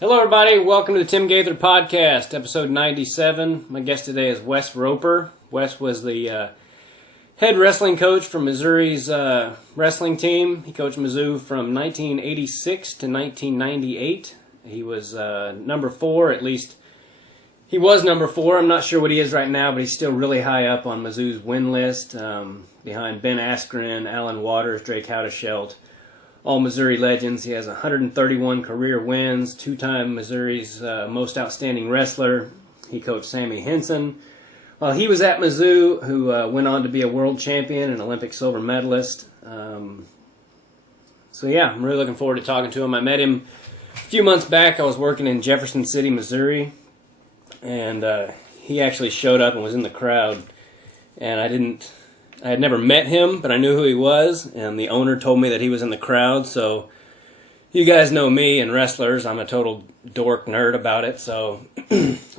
Hello, everybody. Welcome to the Tim Gaither Podcast, episode 97. My guest today is Wes Roper. Wes was the head wrestling coach for Missouri's wrestling team. He coached Mizzou from 1986 to 1998. He was number 4, at least. He was number 4. I'm not sure what he is right now, but he's still really high up on Mizzou's win list, behind Ben Askren, Alan Waters, Drake Howdeshelt. All Missouri legends. He has 131 career wins, 2-time Missouri's most outstanding wrestler. He coached Sammy Henson while he was at Mizzou, who went on to be a world champion and Olympic silver medalist. I'm really looking forward to talking to him. I met him a few months back. I was working in Jefferson City, Missouri, and he actually showed up and was in the crowd. And I had never met him, but I knew who he was, and the owner told me that he was in the crowd, so you guys know me and wrestlers. I'm a total dork nerd about it, so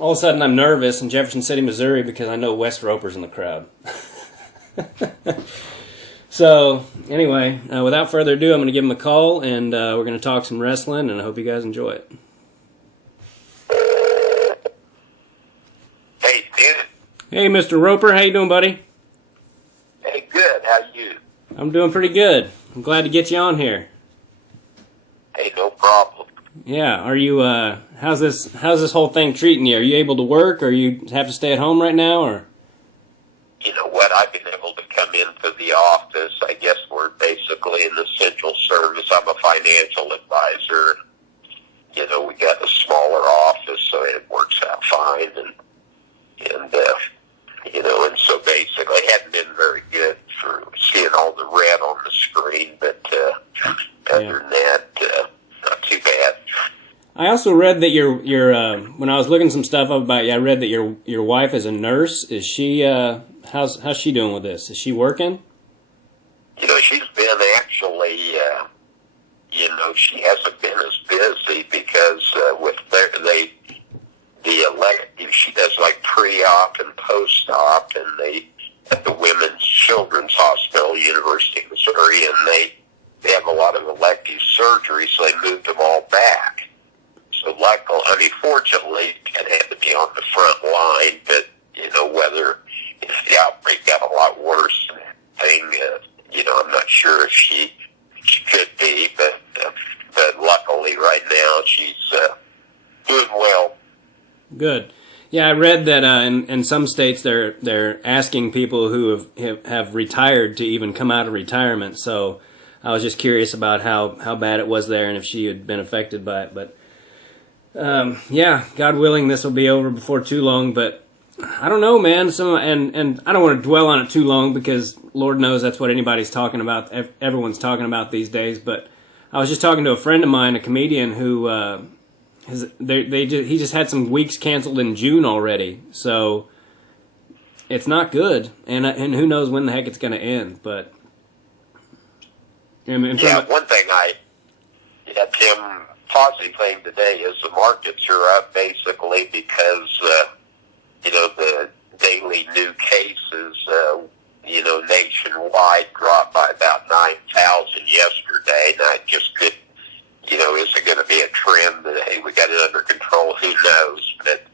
all of a sudden I'm nervous in Jefferson City, Missouri, because I know Wes Roper's in the crowd. So, anyway, without further ado, I'm going to give him a call, and we're going to talk some wrestling, and I hope you guys enjoy it. Hey, Tim. Hey, Mr. Roper, how you doing, buddy? Hey, good. How you? I'm doing pretty good. I'm glad to get you on here. Hey, no problem. Yeah, are you, how's this whole thing treating you? Are you able to work, or you have to stay at home right now, or? You know what? I've been able to come into the office. I guess we're basically an essential service. I'm a financial advisor. You know, we got a smaller office, so it works out fine, and so basically it hadn't been very good for seeing all the red on the screen, but other than that, not too bad. I also read that your when I was looking some stuff up about you, I read that your wife is a nurse. Is she how's she doing with this? Is she working? You know, she's been actually, she hasn't been as busy because with the elective, she does like pre-op and post-op, and they at the Women's Children's Hospital, University of Missouri, and they have a lot of elective surgery, so they moved them all back. So fortunately, it had to be on the front line, but, whether if the outbreak got a lot worse I'm not sure if she could be, but luckily right now she's doing well. Good. Yeah, I read that in some states they're asking people who have retired to even come out of retirement. So I was just curious about how bad it was there and if she had been affected by it. But God willing, this will be over before too long. But I don't know, man. And I don't want to dwell on it too long because Lord knows that's what anybody's talking about. Everyone's talking about these days. But I was just talking to a friend of mine, a comedian who. He just had some weeks canceled in June already, so it's not good, and who knows when the heck it's going to end. But one thing Tim, positive thing today is the markets are up basically because the daily new cases nationwide dropped by about 9,000 yesterday, and I just could. Is it going to be a trend that, hey, we got it under control? Who knows? But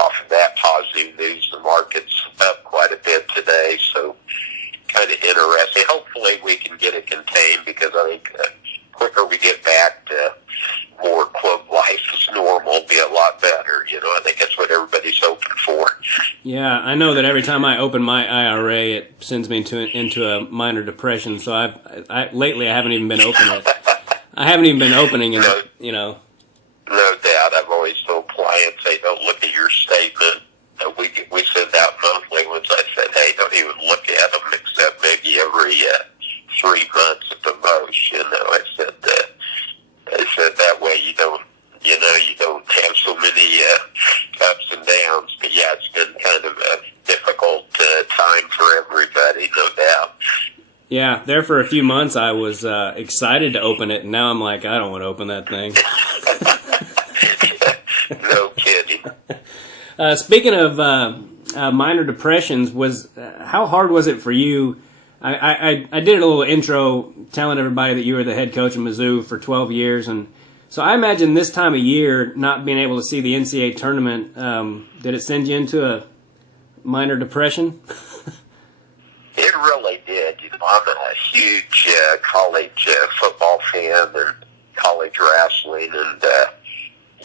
off of that positive news, the market's up quite a bit today, so kind of interesting. Hopefully we can get it contained because I think the quicker we get back to more, quote, life as normal, will be a lot better. I think that's what everybody's hoping for. Yeah, I know that every time I open my IRA, it sends me into a minor depression, so lately I haven't even been opening it. I haven't even been opening it, No doubt. I've always told clients, hey, don't look at your statement. We send out monthly ones. I said, hey, don't even look at them except maybe every 3 months at the most. I said that way you don't have so many ups and downs. But yeah, it's been kind of a difficult time for everybody, no doubt. Yeah, there for a few months I was excited to open it, and now I'm like, I don't want to open that thing. No kidding. Speaking of minor depressions, how hard was it for you? I did a little intro telling everybody that you were the head coach of Mizzou for 12 years, and So I imagine this time of year, not being able to see the NCAA tournament, did it send you into a minor depression? It really did. You know, I'm a huge college football fan and college wrestling, and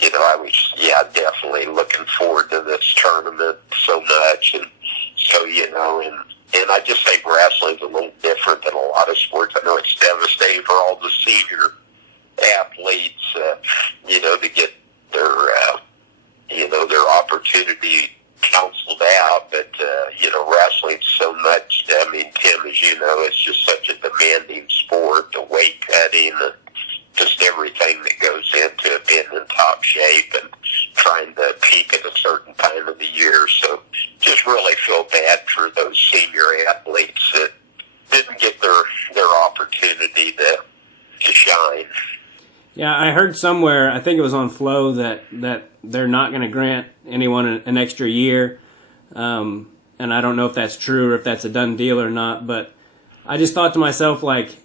you know, I was definitely looking forward to this tournament so much, and so you know, and I just think wrestling's a little different than a lot of sports. I know it's devastating for all the senior athletes, you know, to get their you know, their opportunity counseled out, but you know, wrestling's so much. I mean, Tim, as you know, it's just such a demanding sport. The weight cutting, just everything that goes into it, being in top shape and trying to peak at a certain time of the year. So, just really feel bad for those senior athletes that didn't get their opportunity to shine. Yeah, I heard somewhere, I think it was on Flow, that they're not going to grant anyone an extra year. And I don't know if that's true or if that's a done deal or not. But I just thought to myself, like,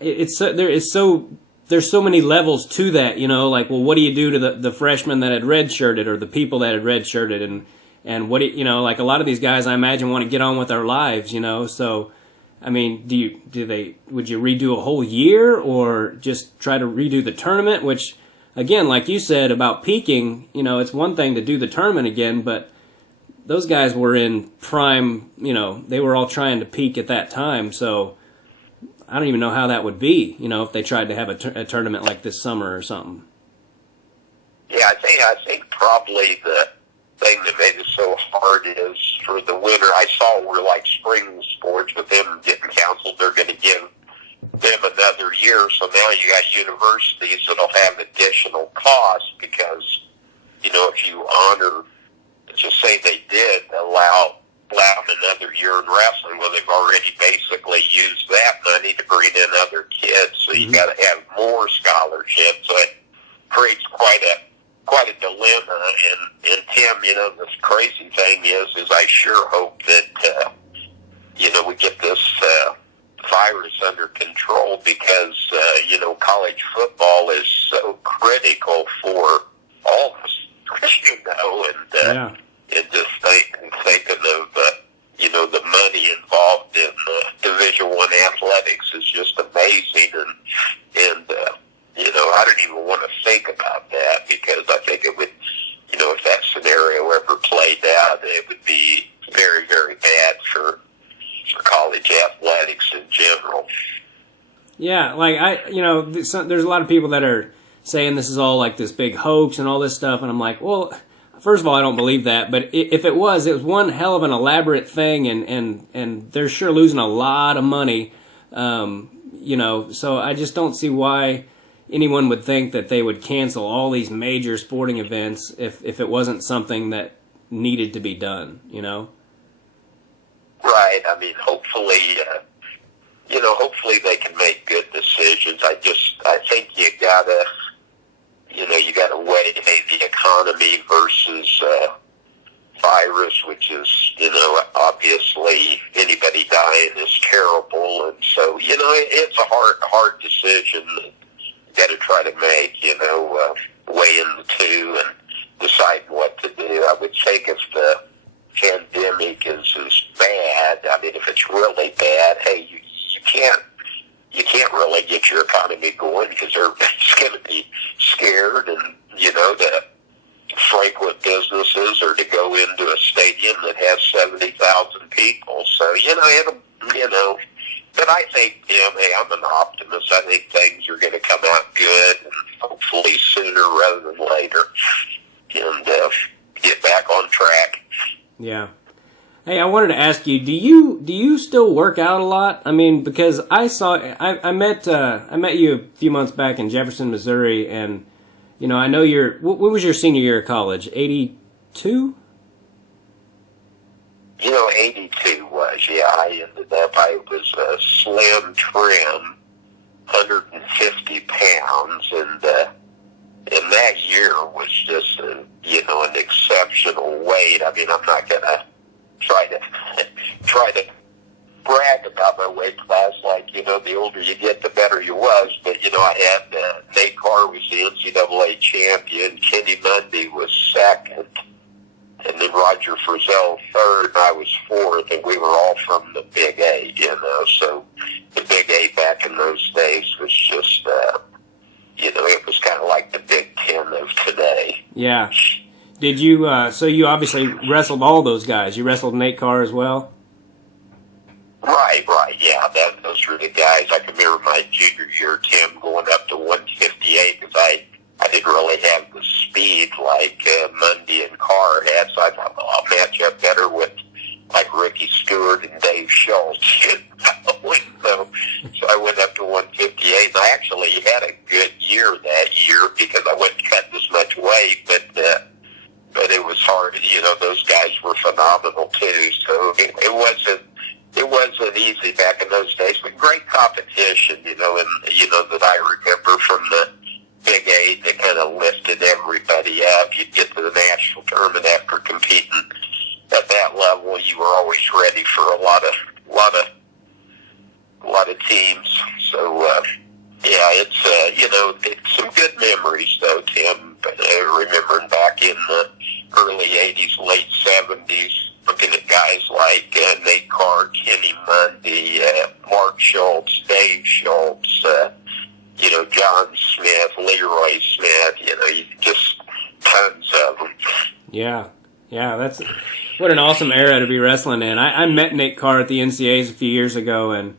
there's so many levels to that, you know. Like, well, what do you do to the freshmen that had redshirted or the people that had redshirted, and what do you know? Like, a lot of these guys, I imagine, want to get on with their lives, you know. So, I mean, would you redo a whole year or just try to redo the tournament? Which, again, like you said about peaking, you know, it's one thing to do the tournament again, but those guys were in prime, you know, they were all trying to peak at that time. So I don't even know how that would be, you know, if they tried to have a tournament like this summer or something. Yeah, I think probably the thing that made it so hard is for the winter. I saw where like spring sports with them getting canceled, they're going to give them another year. So now you got universities that'll have additional costs because, you know, if you honor, just say they did allow them another year in wrestling, well, they've already basically used that money to bring in other kids. So you got to have more scholarships. So it creates quite a dilemma. And Tim, you know, the crazy thing is I sure hope that, you know, we get this virus under control because, you know, college football is so critical for all of us, you know, and just thinking of, you know, the money involved in Division I athletics is just amazing. And you know, I don't even want to think about that because I think it would, you know, if that scenario ever played out, it would be very, very bad for college athletics in general. Yeah, like you know, there's a lot of people that are saying this is all like this big hoax and all this stuff, and I'm like, well, first of all, I don't believe that, but if it was one hell of an elaborate thing, and they're sure losing a lot of money, you know, so I just don't see why anyone would think that they would cancel all these major sporting events if it wasn't something that needed to be done, you know? Right. I mean, hopefully, you know, hopefully they can make good decisions. I think you gotta weigh the economy versus virus, which is, you know, obviously anybody dying is terrible, and so, you know, it's a hard decision that you got to try to make, you know, weigh in the two and decide what to do. I would think if the pandemic is bad, I mean, if it's really bad, hey, you can't really get your economy going because everybody's going to be scared, and, you know, to frequent businesses or to go into a stadium that has 70,000 people. So, you know, but I think, hey, I'm an optimist. I think things are going to come out good, and hopefully sooner rather than later, and get back on track. Yeah. Hey, I wanted to ask you, do you still work out a lot? I mean, because I met you a few months back in Jefferson, Missouri, and, you know, I know what was your senior year of college? 82? You know, 82 was, yeah. I was a slim, trim, 150 pounds, and that year was just, an exceptional weight. I mean, I'm not going to try to brag about my weight class, like, the older you get, the better you was. But, I had Nate Carr was the NCAA champion. Kenny Mundy was second. And then Roger Frizzell third, and I was fourth, and we were all from the Big A, So the Big A back in those days was just, it was kind of like the Big Ten of today. Yeah. Did you, so you obviously wrestled all those guys. You wrestled Nate Carr as well? Right, yeah. Those were the guys. I can remember my junior year, Tim, going up to 158, because I didn't really have the speed like Mundy and Carr had, so I thought, well, I'll match up better with like Ricky Stewart and Dave Schultz. So I went up to 158, and I actually had a good year that year because I wasn't cutting as much weight, but it was hard. Those guys were phenomenal too. So it wasn't easy back in those days, but great competition. And that I remember from the Big 8 that kind of lifted everybody up. You'd get to the national tournament after competing at that level. You were always ready for a lot of teams. So it's some good memories though, Tim. But remembering back in the early '80s, late '70s, looking at guys like Nate Carr, Kenny Mundy, Mark Schultz, Dave Schultz. John Smith, Leroy Smith, just tons of them. Yeah, that's what an awesome era to be wrestling in. I met Nate Carr at the NCAAs a few years ago, and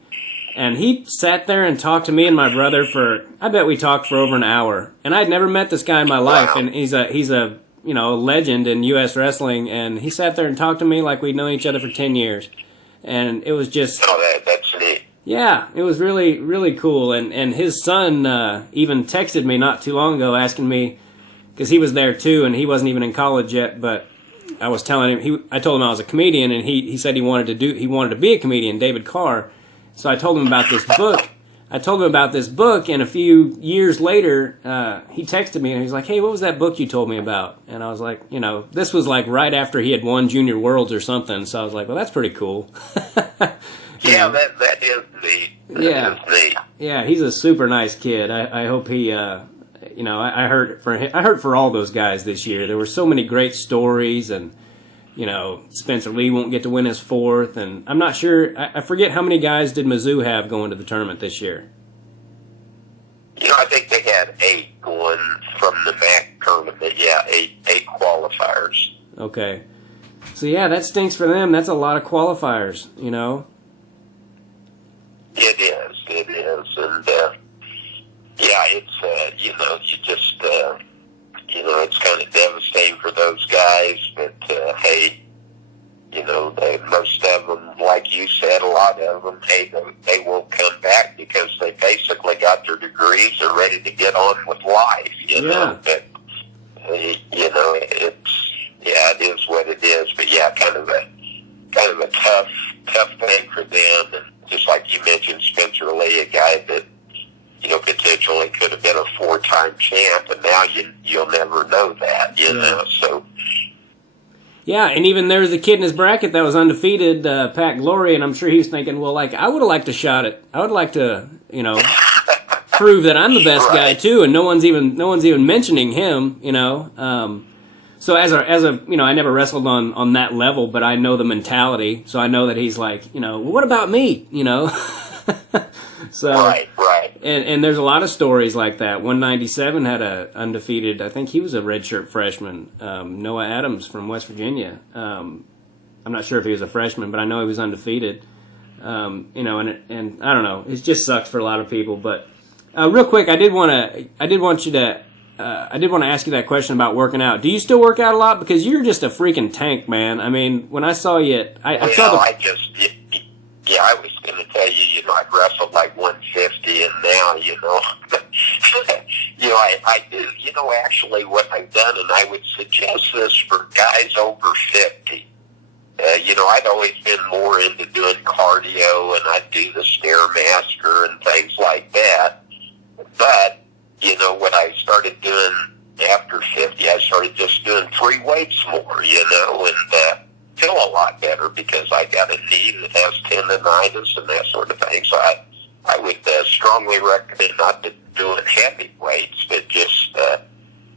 he sat there and talked to me and my brother I bet we talked for over an hour. And I'd never met this guy in my life, and he's a legend in U.S. wrestling, and he sat there and talked to me like we'd known each other for 10 years. And it was just... Oh, that's neat. Yeah, it was really, really cool. And his son even texted me not too long ago asking me, because he was there too, and he wasn't even in college yet, but I was telling him, I told him I was a comedian, and he said he wanted to be a comedian, David Carr. So I told him about this book. And a few years later, he texted me, and he was like, hey, what was that book you told me about? And I was like, this was like right after he had won Junior Worlds or something, so I was like, well, that's pretty cool. Yeah, that is neat. That is neat. Yeah, he's a super nice kid. I hope he, I heard for all those guys this year. There were so many great stories, and Spencer Lee won't get to win his fourth, and I'm not sure. I forget how many guys did Mizzou have going to the tournament this year. I think they had 8 going from the MAC tournament. Yeah, eight qualifiers. Okay, so yeah, that stinks for them. That's a lot of qualifiers. It is, and it's you just it's kind of devastating for those guys. But hey, most of them, like you said, a lot of them, hey, they won't come back because they basically got their degrees. They're ready to get on with life. But it is what it is. But yeah, kind of a tough thing for them. And just like you mentioned, Spencer Lee, a guy that, potentially could have been a 4-time champ, and now you'll never know that, so. Yeah, and even there was a kid in his bracket that was undefeated, Pat Glory, and I'm sure he was thinking, well, like, I would have liked a shot at, I would like to, prove that I'm the best guy too, and no one's even mentioning him, So as a I never wrestled on that level, but I know the mentality, so I know that he's like, well, what about me, So right. And there's a lot of stories like that. 197 had a undefeated, I think he was a redshirt freshman, Noah Adams from West Virginia. I'm not sure if he was a freshman, but I know he was undefeated. And I don't know, it just sucks for a lot of people. But real quick, I did want to ask you that question about working out. Do you still work out a lot? Because you're just a freaking tank, man. I mean, when I saw you, I was going to tell you, I wrestled like 150, and now, I do, actually what I've done, and I would suggest this for guys over 50. I'd always been more into doing cardio, and I'd do the Stairmaster and things like that. But, what I started doing after 50, I started just doing free weights more, and feel a lot better because I got a knee that has tendonitis and that sort of thing. So I would strongly recommend not doing heavy weights, but just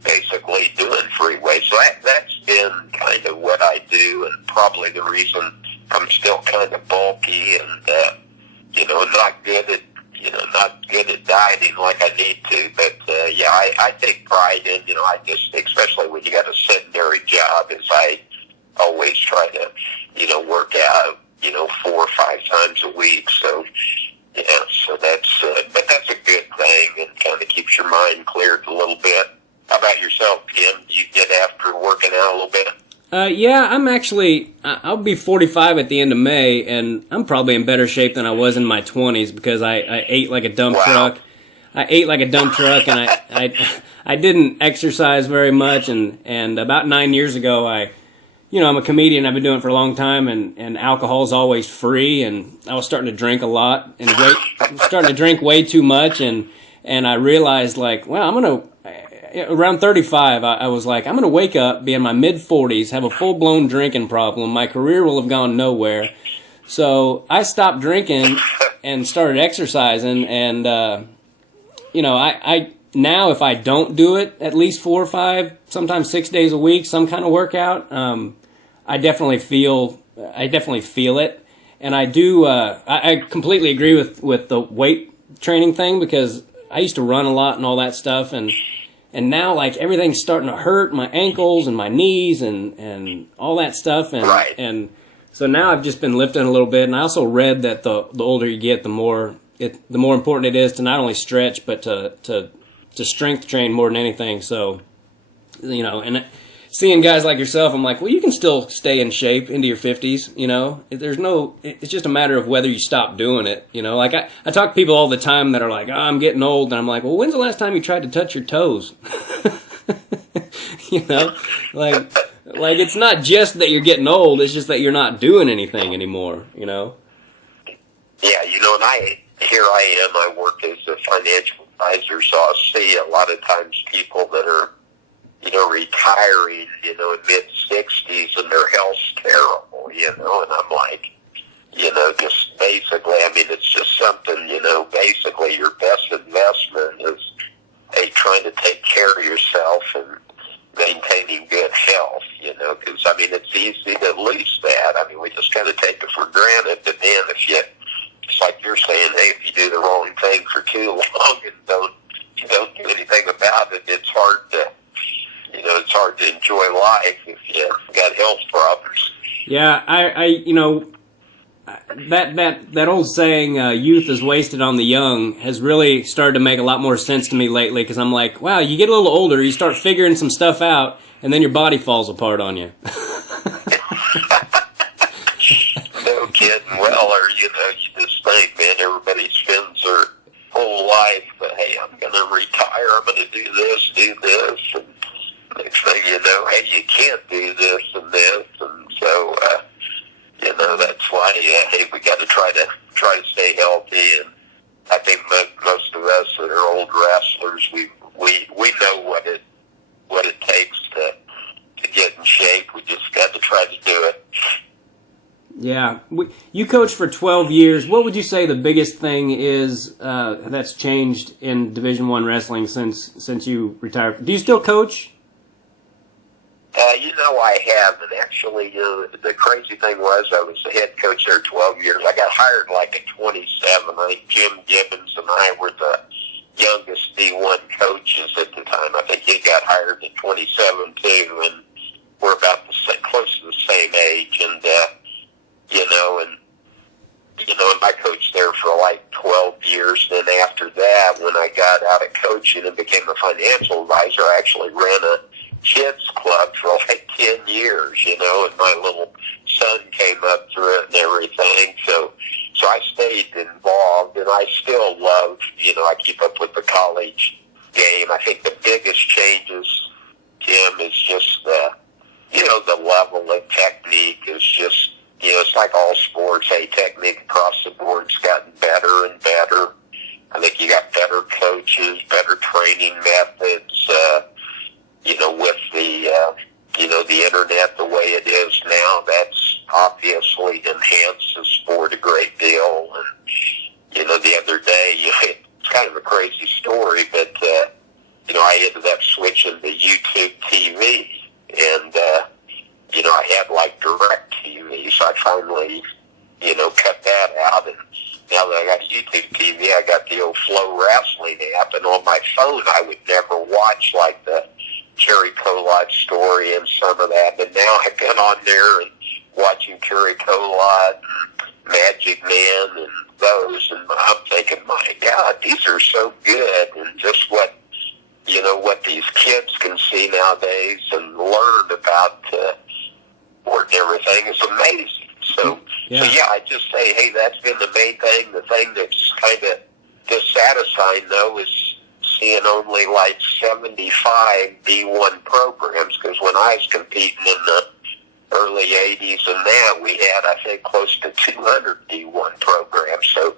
basically doing free weights. So that's been kind of what I do, and probably the reason I'm still kind of bulky and not good at dieting like I need to. But I take pride in, I just, especially when you got a sedentary job, is I always try to, work out, 4 or 5 times a week. So, so but that's a good thing and kind of keeps your mind cleared a little bit. How about yourself, Tim? Do you get after working out a little bit? I'll be 45 at the end of May, and I'm probably in better shape than I was in my 20s because I ate like a dump truck. I ate like a dump truck, and I didn't exercise very much, and about 9 years ago, I'm a comedian. I've been doing it for a long time, and alcohol is always free, and I was starting to drink a lot and starting to drink way too much, and I realized, like, well, around 35, I was like, I'm going to wake up, be in my mid-40s, have a full-blown drinking problem. My career will have gone nowhere. So I stopped drinking and started exercising, and, I now if I don't do it at least 4 or 5, sometimes 6 days a week, some kind of workout, I definitely feel it. And I do, I completely agree with the weight training thing because I used to run a lot and all that stuff, and now, like, everything's starting to hurt, my ankles and my knees and all that stuff. And so now I've just been lifting a little bit. And I also read that the older you get, the more important it is to not only stretch, but to strength train more than anything. So, and seeing guys like yourself, I'm like, well, you can still stay in shape into your 50s, it's just a matter of whether you stop doing it, Like, I talk to people all the time that are like, oh, I'm getting old, and I'm like, well, when's the last time you tried to touch your toes? Like it's not just that you're getting old, it's just that you're not doing anything anymore, Yeah, and here I am, I work as a financial advisor, so I'll see a lot of times people that are retiring, in mid-60s, and their health's terrible, and I'm like, just basically, it's just something, basically your best investment is, trying to take care of yourself and maintaining good health, because, it's easy to lose that. We just kind of take it for granted, but then it's like you're saying, hey, if you do the wrong thing for too long and don't do anything about it, it's hard to enjoy life if you've got health problems. Yeah, that old saying, youth is wasted on the young, has really started to make a lot more sense to me lately, because I'm like, wow, you get a little older, you start figuring some stuff out, and then your body falls apart on you. No kidding. Well, or, you just think, man, everybody spends their whole life, hey, I'm going to retire, I'm going to do this, and next thing you know, hey, you can't do this and this, and so, that's why, hey, we got to try to stay healthy, and I think most of us that are old wrestlers, we know what it takes to get in shape. We just got to try to do it. Yeah, you coached for 12 years. What would you say the biggest thing is that's changed in Division I wrestling since you retired? Do you still coach? I have, and actually, the crazy thing was I was the head coach there 12 years. I got hired like at 27. I think Jim Gibbons and I were the youngest D1 coaches at the time. I think he got hired at 27 too, and we're about close to the same age. And and I coached there for like 12 years. Then after that, when I got out of coaching and became a financial advisor, I actually ran a kids club for like 10 years, and my little son came up through it and everything. So I stayed involved, and I still love, I keep up with the college game. I think the biggest changes, Tim, is just the level of technique is just, it's like all sports. Hey, technique across the board's gotten better and better. I think you got better coaches, better training methods, with the internet the way it is now, finally, cut that out. And now that I got YouTube TV, I got the old Flow Wrestling app, and on my phone I would never watch like the Kerry Colott story and some of that, but now I've been on there and watching Kerry Colott and Magic Man and those, and I'm thinking, my God, these are so good, and just what these kids can see nowadays and learn about sport and everything is amazing. So I just say, hey, that's been the main thing. The thing that's kind of dissatisfying, though, is seeing only like 75 D1 programs, because when I was competing in the early 80s and that, we had, I think, close to 200 D1 programs. So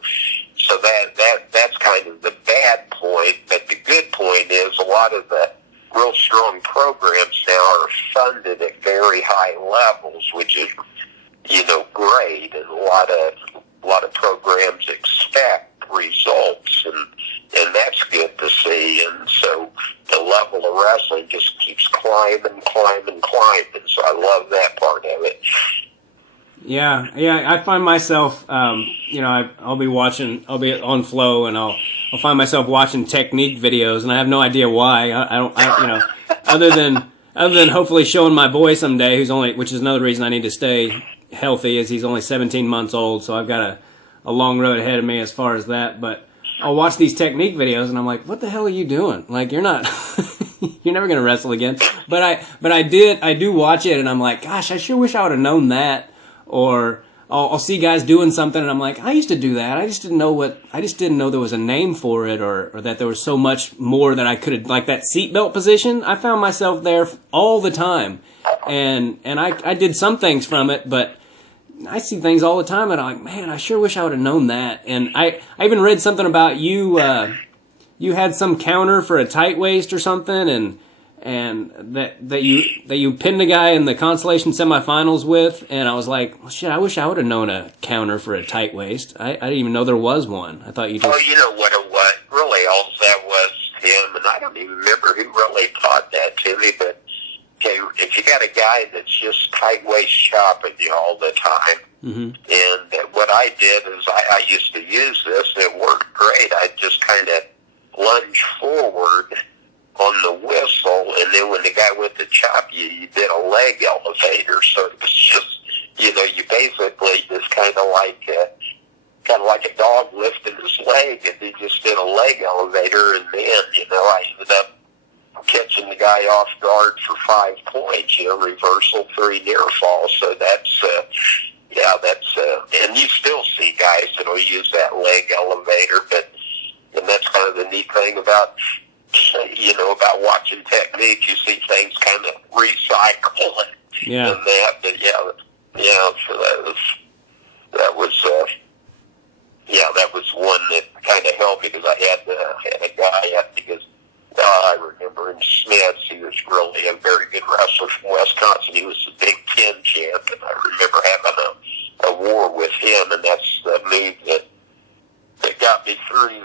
that's kind of the bad point. But the good point is a lot of the real strong programs now are funded at very high levels, which is, great. And a lot of programs expect results, and that's good to see. And so the level of wrestling just keeps climbing. So I love that part of it. Yeah. I find myself, I'll be on Flow, and I'll find myself watching technique videos, and I have no idea why. Other than hopefully showing my boy someday, which is another reason I need to stay healthy, is he's only 17 months old, so I've got a long road ahead of me as far as that. But I'll watch these technique videos, and I'm like, what the hell are you doing? Like, you're not, you're never gonna wrestle again. But I do watch it, and I'm like, gosh, I sure wish I would have known that. Or I'll see guys doing something, and I'm like, I used to do that. I just didn't know there was a name for it, or that there was so much more that I could have, like that seatbelt position. I found myself there all the time, and I did some things from it, but I see things all the time, and I'm like, man, I sure wish I would have known that. And I even read something about you. You had some counter for a tight waist or something, and that you pinned a guy in the consolation semifinals with, and I was like, well, shit, I wish I would have known a counter for a tight waist. I didn't even know there was one. I thought you just... Oh, you know what it was? Really, all that was, Tim, and I don't even remember who really taught that to me, but okay, if you got a guy that's just tight waist chopping you all the time, and what I did is I used to use this, and it worked great. I just kind of lunge forward on the whistle, and then when the guy went to chop you, you did a leg elevator. So it was just, you basically just kind of like a dog lifting his leg, and he just did a leg elevator, and then, I ended up catching the guy off guard for 5 points, reversal 3 near falls. So that's and you still see guys that'll use that leg elevator, and that's kind of the neat thing about watching technique. You see things kind of recycle and that, but so that was one that kind of helped me, because I had a guy, because I remember in Smiths, he was really a very good wrestler from Wisconsin. He was the Big Ten champ, and I remember having a war with him, and that's the move that got me through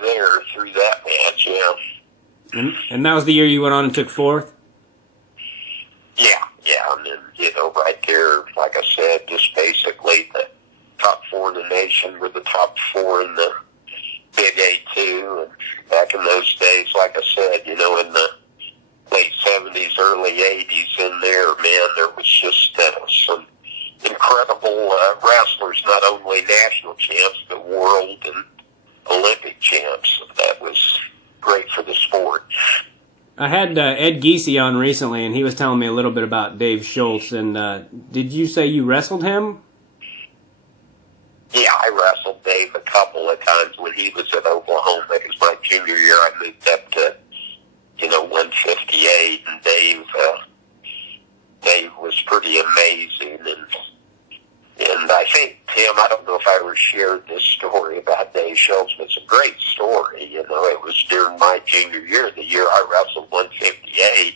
that match, And that was the year you went on and took 4th? Yeah, and then, right there, like I said, just basically the top 4 in the nation were the top 4 in the Big A2, and back in those days, like I said, in the late 70s, early 80s in there, man, there was just some incredible wrestlers, not only national champs, but world and Olympic champs. That was great for the sport. I had Ed Giese on recently, and he was telling me a little bit about Dave Schultz. And did you say you wrestled him? Yeah, I wrestled Dave a couple of times when he was at Oklahoma. It was my junior year. I moved up to 158, and Dave was pretty amazing. And I think, Tim, I don't know if I ever shared this story about Dave Schultz, but it's a great story. It was during my junior year, the year I wrestled 158.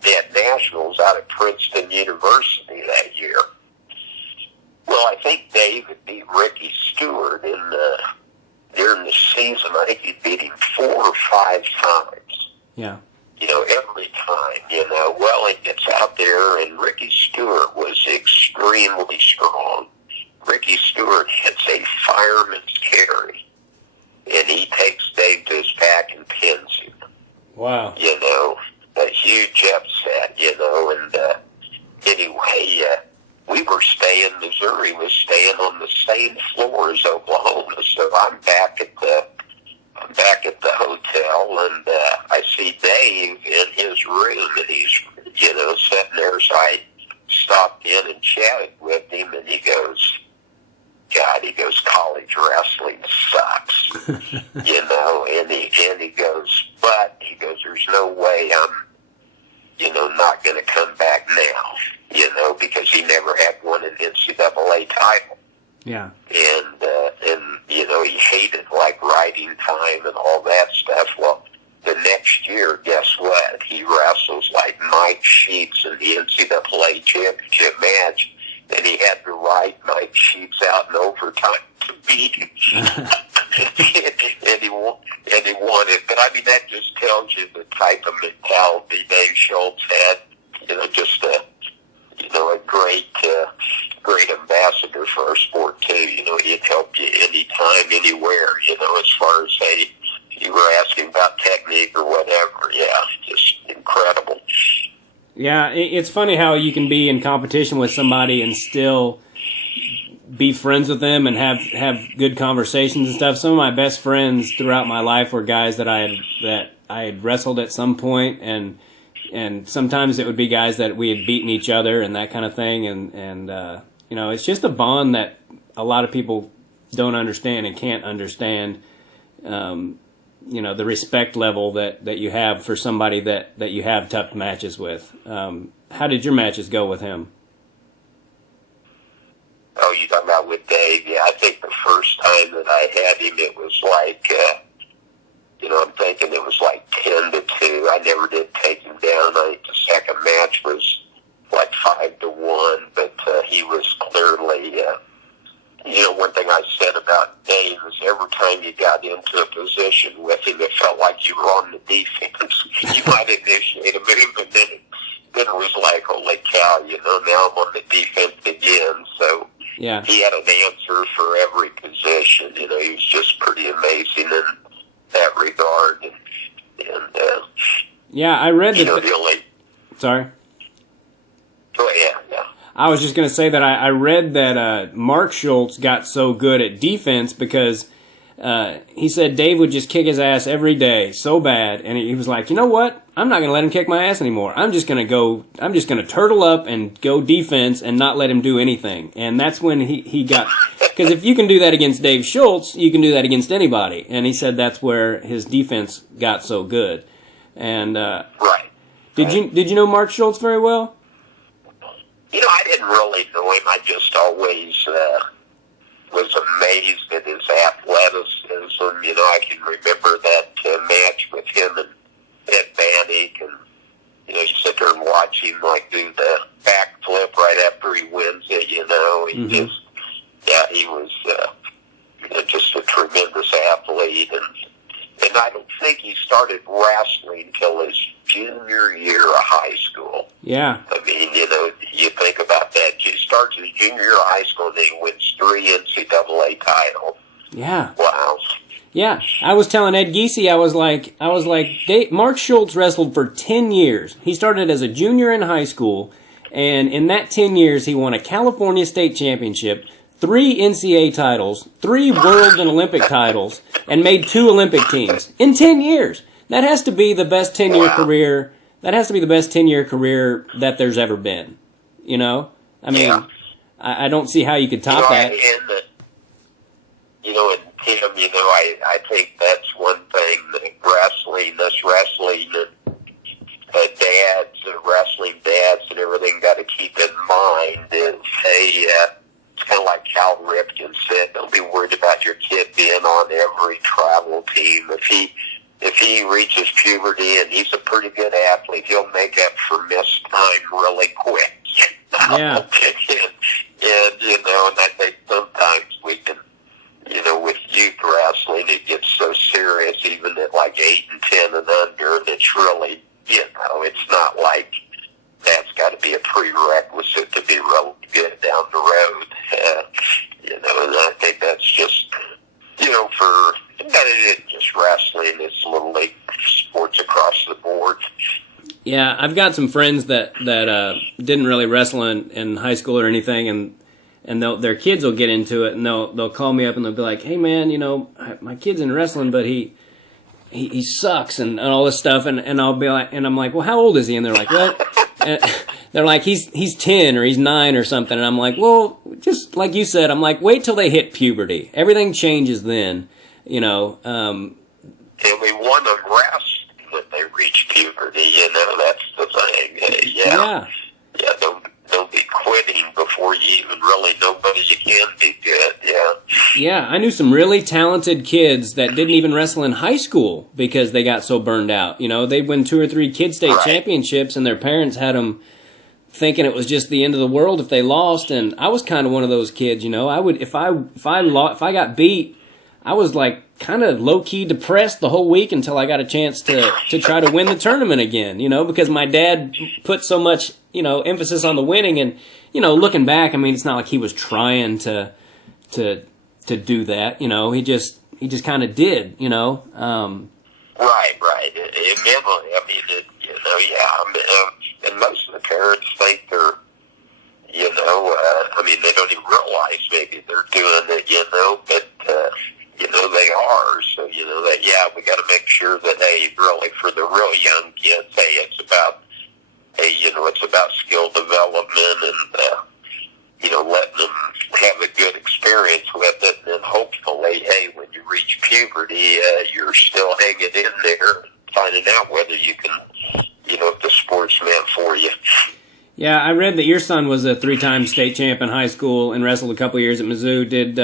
They had nationals out at Princeton University that year. Well, I think Dave had beat Ricky Stewart during the season. I think he beat him 4 or 5 times. Yeah. Every time, Well, he gets out there, and Ricky Stewart was extremely strong. Ricky Stewart hits a fireman's carry, and he takes Dave to his back and pins him. Wow. You know, a huge upset, you know, and anyway, Missouri was staying on the same floor as Oklahoma, so I'm back at the hotel, and I see Dave in his room, and he's, you know, sitting there, so I stopped in and chatted with him, and he goes, God, he goes, college wrestling sucks, you know, and he goes, but, he goes, there's no way I'm, you know, not going to come back now, you know, because he never had won an NCAA title. Yeah. And you know, he hated, like, riding time and all that stuff. Well, the next year, guess what? He wrestles, like, Mike Sheets in the NCAA championship match, and he had to ride Mike Sheets out in overtime to beat him. and he won it. But, I mean, that just tells you the type of mentality Dave Schultz had. You know, just a great ambassador for our sport, too. You know, he'd help you anytime, anywhere, you know, as far as, hey, you were asking about technique or whatever. Yeah, just incredible. Yeah, it's funny how you can be in competition with somebody and still be friends with them and have good conversations and stuff. Some of my best friends throughout my life were guys that I had wrestled at some point, and sometimes it would be guys that we had beaten each other and that kind of thing, and you know, it's just a bond that a lot of people don't understand and can't understand. You know, the respect level that you have for somebody that you have tough matches with. How did your matches go with him? Oh, you talking about with Dave? Yeah, I think the first time that I had him, it was like, you know, I'm thinking it was like 10-2. I never did take him down. I think the second match was like 5-1, but he was clearly, you know, one thing I said about Dave is every time you got into a position with him, it felt like you were on the defense. You might initiate a move, and then it was like, holy cow, you know, now I'm on the defense again. So yeah, he had an answer for every position. You know, he was just pretty amazing in that regard. And yeah, I read you that. know, the only... Sorry. Oh, yeah. I was just going to say that I read that Mark Schultz got so good at defense because he said Dave would just kick his ass every day so bad, and he was like, you know what? I'm not going to let him kick my ass anymore. I'm just going to turtle up and go defense and not let him do anything. And that's when he got, because if you can do that against Dave Schultz, you can do that against anybody. And he said that's where his defense got so good. And right. Did you know Mark Schultz very well? You know, I didn't really know him. I just always was amazed at his athleticism. You know, I can remember that match with him and Ed Bannick, and, you know, you sit there and watch him, like, do the backflip right after he wins it, you know. He just, yeah, he was you know, just a tremendous athlete, and I don't think he started wrestling until his junior year of high school. Yeah. I mean, you know, you think about that. He starts his junior year of high school, and then he wins 3 NCAA titles. Yeah. Wow. Yeah. I was telling Ed Giese, I was like, Mark Schultz wrestled for 10 years. He started as a junior in high school, and in that 10 years, he won a California state championship, 3 NCAA titles, 3 world and Olympic titles, and made 2 Olympic teams in 10 years. That has to be the best 10-year career. That has to be the best 10-year career that there's ever been. You know? I mean, yeah. I don't see how you could top that. You know, and Tim, you know, I think that's one thing that us wrestling and dads and wrestling dads and everything got to keep in mind is, hey, it's kind of like Cal Ripken said, don't be worried about your kid being on every travel team. If he reaches puberty and he's a pretty good athlete, he'll make up for missed time really quick. Yeah. and, you know, and I think sometimes we can, you know, with youth wrestling, it gets so serious, even at like 8 and 10 and under, and it's really, you know, it's not like that's got to be a prerequisite to be really good down the road. You Yeah, I've got some friends that didn't really wrestle in high school or anything, and their kids will get into it, and they'll call me up and they'll be like, "Hey man, my kid's in wrestling, but he sucks and all this stuff," and I'll be like, and I'm like, "Well, how old is he?" And they're like, "Well," they're like, "He's 10 or he's 9 or something," and I'm like, "Well, just like you said, I'm like, wait till they hit puberty. Everything changes then, And we want to rest when they reach puberty. That's the thing. Yeah. Don't be quitting before you even really know whether you can be good. Yeah. Yeah, I knew some really talented kids that didn't even wrestle in high school because they got so burned out. They'd win 2 or 3 kid state championships, and their parents had them thinking it was just the end of the world if they lost. And I was kind of one of those kids. I would if I got beat, I was like kind of low key depressed the whole week until I got a chance to try to win the tournament again. Because my dad put so much emphasis on the winning, and looking back, I mean, it's not like he was trying to do that. He just kind of did. Right. It meant, I mean, and most of the parents think they're, I mean, they don't even realize maybe they're doing it, but, they are. So, that, we got to make sure that, hey, really, for the real young kids, hey, it's about skill development and, letting them have a good experience with it. And then hopefully, hey, when you reach puberty, you're still hanging in there, finding out whether you can, if the sport's meant for you. Yeah, I read that your son was a 3-time state champ in high school and wrestled a couple years at Mizzou. Did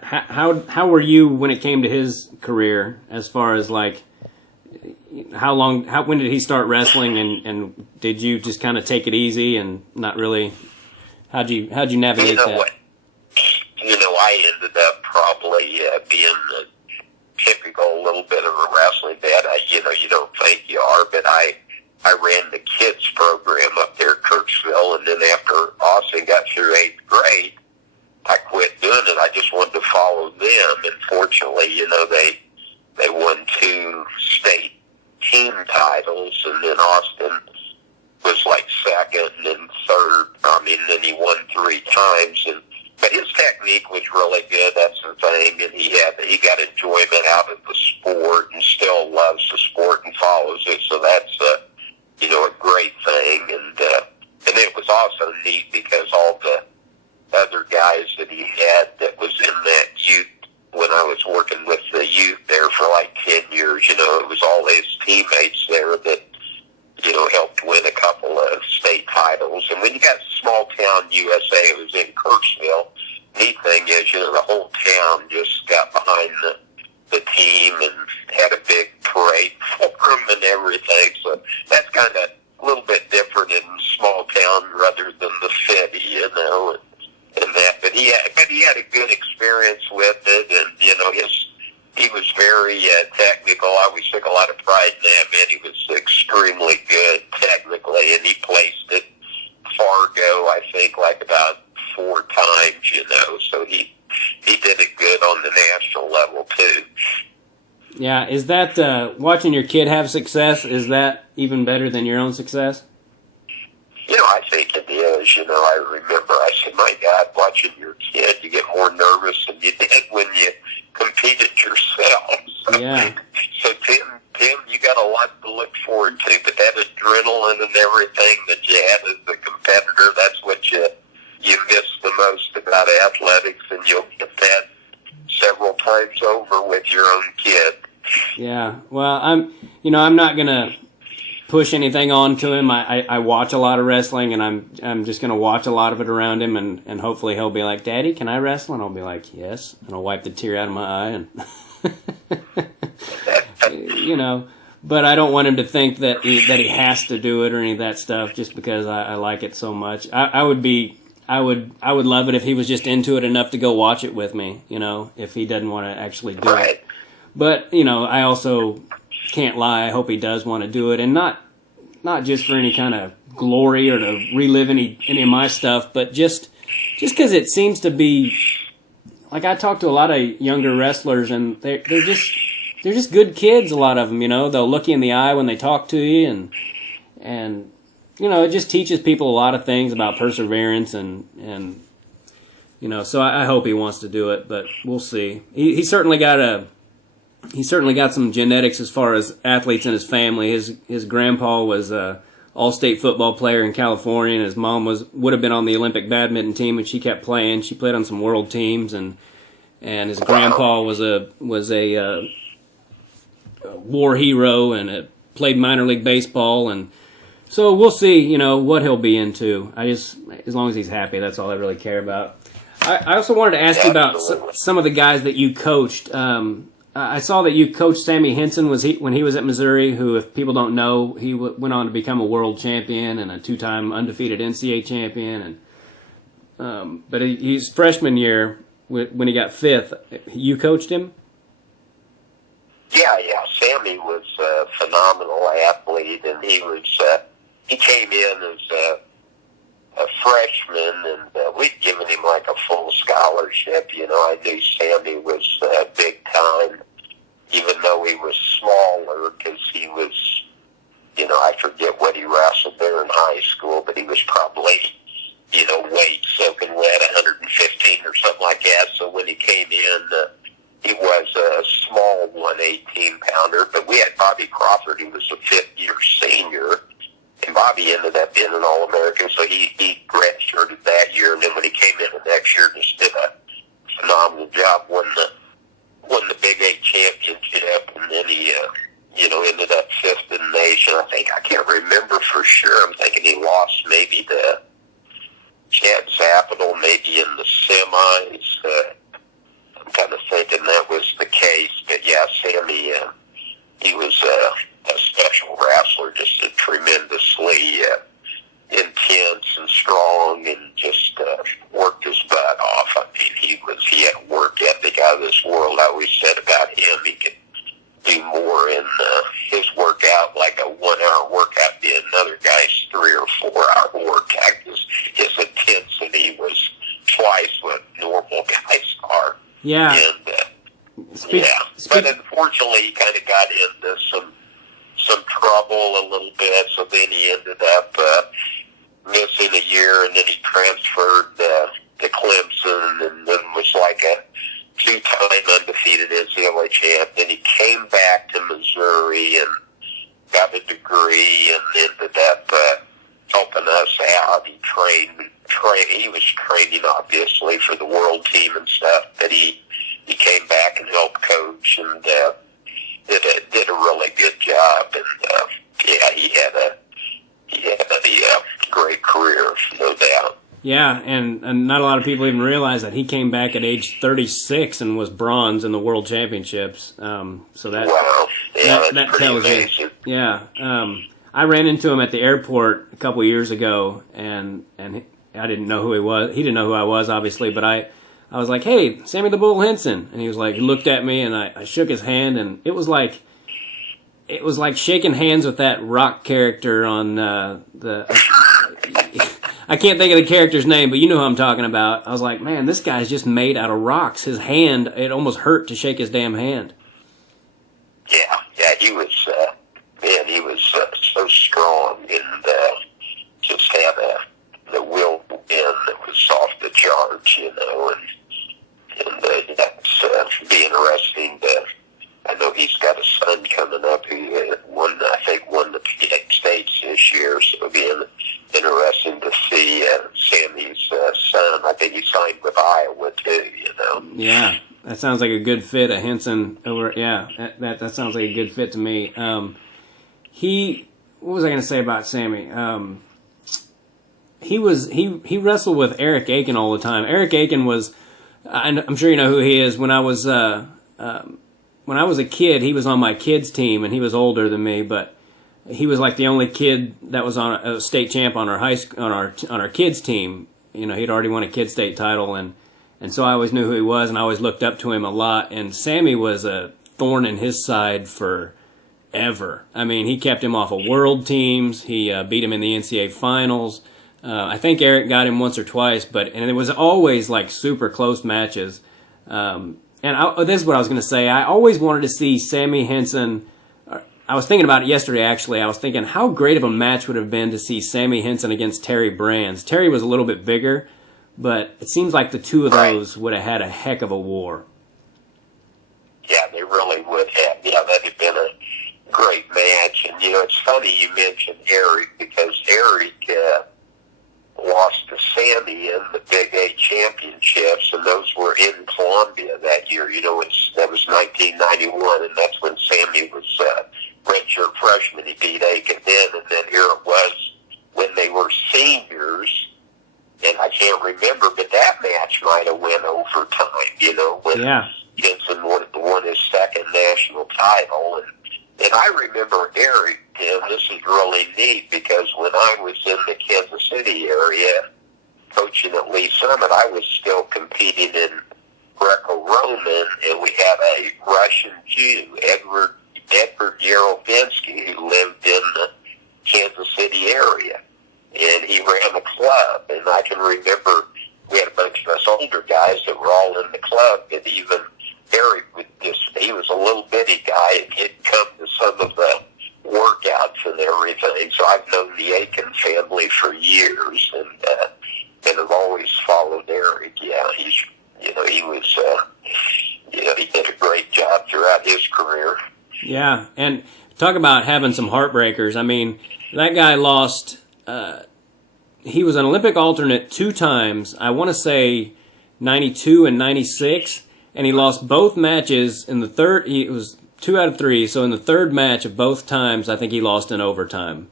how were you when it came to his career? As far as like when did he start wrestling, and did you just kind of take it easy and not really? How'd you navigate that? What? I ended up probably being a typical little bit of a wrestling dad. You don't think you are, but I ran the kids program up there at Kirksville, and then after Austin got through 8th grade, I quit doing it. I just wanted to follow them, and fortunately, they won 2 state team titles, and then Austin was like 2nd and then 3rd. Then he won 3 times, but his technique was really good. That's the thing, and he got enjoyment out of the sport and still loves the sport and follows it. So that's a great thing, and it was also neat because all the other guys that he had that was in that youth, when I was working with the youth there for like 10 years, it was all his teammates there that, helped win a couple of state titles. And when you got small town USA, it was in Kirksville. Neat thing is, the whole town just got behind the team and had a big parade for them and everything. So that's kind of a little bit different in small town rather than the city, and that. But he had a good experience with it, and he was very technical. I always took a lot of pride in that man. He was extremely good technically, and he placed at Fargo, I think, like about 4 times. So he did it good on the national level too. Yeah, is that watching your kid have success? Is that even better than your own success? I think it is. I remember I said, my God, watching your kid, you get more nervous than you did when you competed yourself. Yeah. So Tim, you got a lot to look forward to, but that adrenaline and everything that you had as a competitor, that's what you miss the most about athletics, and you'll get that several times over with your own kid. Yeah. Well, I'm not gonna push anything on to him. I watch a lot of wrestling, and I'm just gonna watch a lot of it around him, and hopefully he'll be like, "Daddy, can I wrestle?" And I'll be like, "Yes," and I'll wipe the tear out of my eye, and But I don't want him to think that he has to do it or any of that stuff just because I like it so much. I would love it if he was just into it enough to go watch it with me. If he doesn't want to actually do it. But I also can't lie. I hope he does want to do it, and not just for any kind of glory or to relive any of my stuff, but just because it seems to be like I talk to a lot of younger wrestlers, and they're just good kids. A lot of them, they'll look you in the eye when they talk to you, it just teaches people a lot of things about perseverance and so I hope he wants to do it, but we'll see. He's certainly got some genetics as far as athletes in his family. His grandpa was a all-state football player in California, and his mom would have been on the Olympic badminton team, and she kept playing. She played on some world teams, and his grandpa was a war hero and played minor league baseball, and so we'll see, what he'll be into. As long as he's happy, that's all I really care about. I also wanted to ask you about some of the guys that you coached. I saw that you coached Sammy Henson when he was at Missouri, who, if people don't know, he went on to become a world champion and a 2-time undefeated NCAA champion. But his freshman year, when he got 5th, you coached him? Yeah. Sammy was a phenomenal athlete, and he came in as a freshman, and we'd given him like a full scholarship. I knew Sammy was big time, even though he was smaller, because he was, I forget what he wrestled there in high school, but he was probably, weight soaking wet, 115 or something like that. So when he came in, he was a small 118-pounder, but we had Bobby Crawford. He was a 5th-year senior. And Bobby ended up being an All-American, so he redshirted that year, and then when he came in the next year, just did a phenomenal job, won the Big 8 championship, and then he, ended up 5th in the nation. I can't remember for sure. I'm thinking he lost maybe to Chad Zapital, maybe in the semis. I'm kind of thinking that was the case, but yeah, Sammy, he was a special wrestler, just a tremendously intense and strong, and just worked his butt off. I mean, he had a work ethic out of this world. I always said about him, he could do more in his workout, like a 1-hour workout, be another guy's 3 or 4-hour workout. His intensity was twice what normal guys are. Yeah. And but unfortunately, he kind of got into some trouble a little bit, so then he ended up missing a year, and then he transferred to Clemson, and then was like a 2-time undefeated NCAA champ. Then he came back to Missouri and got a degree, and ended up helping us out. He was training, obviously, for the world team and stuff, but he came back and helped coach, and did a really good job, and he had a great career, no doubt. Yeah, and not a lot of people even realize that he came back at age 36 and was bronze in the World Championships. So that wow, yeah, that tells amazing. You. Yeah, I ran into him at the airport a couple years ago, and I didn't know who he was. He didn't know who I was, obviously, but I was like, "Hey, Sammy the Bull Henson," and he was like, he looked at me, and I shook his hand, and it was like shaking hands with that rock character on I can't think of the character's name, but you know who I'm talking about. I was like, man, this guy's just made out of rocks. His hand, it almost hurt to shake his damn hand. Yeah, he was so strong, and just had the will to win that was off the charts, and that's be interesting to. I know he's got a son coming up who won the P8 states this year, so it'll be interesting to see Sammy's son. I think he signed with Iowa too, Yeah, that sounds like a good fit. A Henson over, yeah, that sounds like a good fit to me. What was I going to say about Sammy? He wrestled with Eric Aiken all the time. Eric Aiken was, I'm sure you know who he is. When I was a kid, he was on my kids' team, and he was older than me, but he was like the only kid that was on a state champ on our kids' team. He'd already won a kids' state title, and so I always knew who he was, and I always looked up to him a lot. And Sammy was a thorn in his side forever. I mean, he kept him off of world teams. He beat him in the NCAA finals. I think Eric got him once or twice, and it was always like super close matches. And this is what I was going to say. I always wanted to see Sammy Henson I was thinking about it yesterday, actually. I was thinking how great of a match would have been to see Sammy Henson against Terry Brands. Terry was a little bit bigger, but it seems like the two of those would have had a heck of a war. Yeah, they really would have. Yeah, that'd have been a great match. And, it's funny you mentioned Eric, because Eric lost to Sammy in the Big 8 championships, and those were in Columbia that year. That was 1991, and that's when Sammy was redshirt freshman. He beat Aiken then, and then here it was when they were seniors, and I can't remember, but that match might have went overtime, when Henson won his second national title. And I remember Eric, Tim, this is really neat, because when I was in the Kansas City area coaching at Lee Summit, I was still competing in Greco-Roman, and we had a Russian Jew, Edward Yarovinsky, who lived in the Kansas City area, and he ran a club. And I can remember we had a bunch of us older guys that were all in the club, and even Eric he was a little bitty guy, and he'd come to some of the workouts and everything. So I've known the Aiken family for years, and have always followed Eric. Yeah, he was, he did a great job throughout his career. Yeah, and talk about having some heartbreakers. I mean, that guy lost, he was an Olympic alternate 2 times, I want to say 92 and 96, and he lost both matches in the third. It was 2 out of 3, so in the third match of both times, I think he lost in overtime.